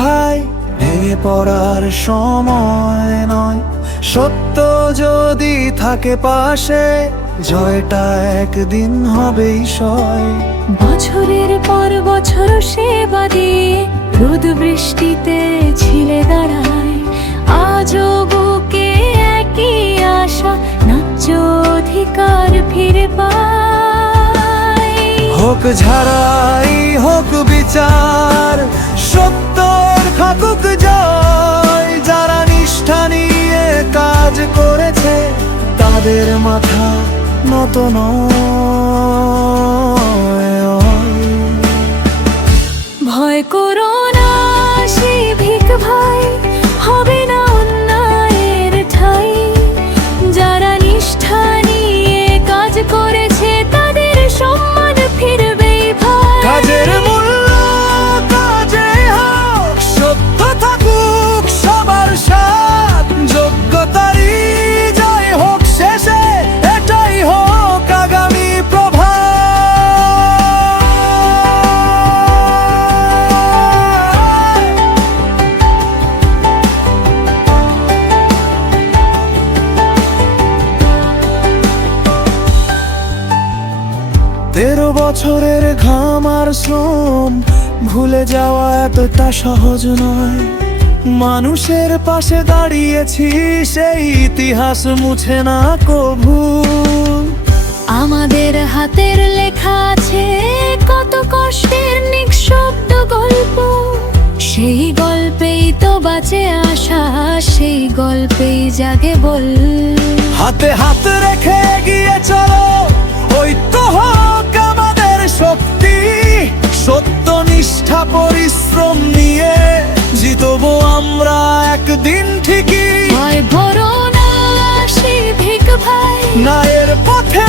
ভাই, ভেঙে পড়ার সময় নয়। সত্য যদি থাকে পাশে, জয়টা একদিন হবেই সয়। বছরের পর বছর সেবা দিয়ে রোদ বৃষ্টিতে ছিলে দাঁড়ায়, আজও বুকে একই আশা, ন্যায্য অধিকার ফিরে পাই। হোক ঝাড়াই হোক বিচার, সত্যর খাকুক জয়। যারা নিষ্ঠা নিয়ে কাজ করেছে, তাদের মাথা নত নয়। ভয় করো না সেই ভিক ভাই, হবে না অন্যায়ের ঠাই। যারা নিষ্ঠা নিয়ে কাজ করেছে, তাদের সম্মান ফিরবেই ভাই। কাজের মূল্য কাজে হোক, সত্য থাকুক সবার সাথ। যোগ্যতারই জয় হোক শেষে, এটাই হোক আগামী প্রভাত। তেরো বছরের ঘাম আর শ্রম ভুলে যাওয়া এতটা সহজ নয়। মানুষের পাশে দাঁড়িয়েছি, সেই ইতিহাস মুছে না কভু। আমাদের হাতের লেখা আছে কত কষ্টের নিঃশব্দ গল্প, সেই গল্পেই তো বাঁচে আশা, সেই গল্পেই জাগে বল। হাতে হাত রেখে এগিয়ে চলো, ওই তো হোক আমাদের শক্তি। সত্য নিষ্ঠা পরিশ্রম নিয়ে জিতবো আমরা একদিন ঠিকই। ভয় ভরো না সেই ভিক ভাই, ন্যায়ের পথে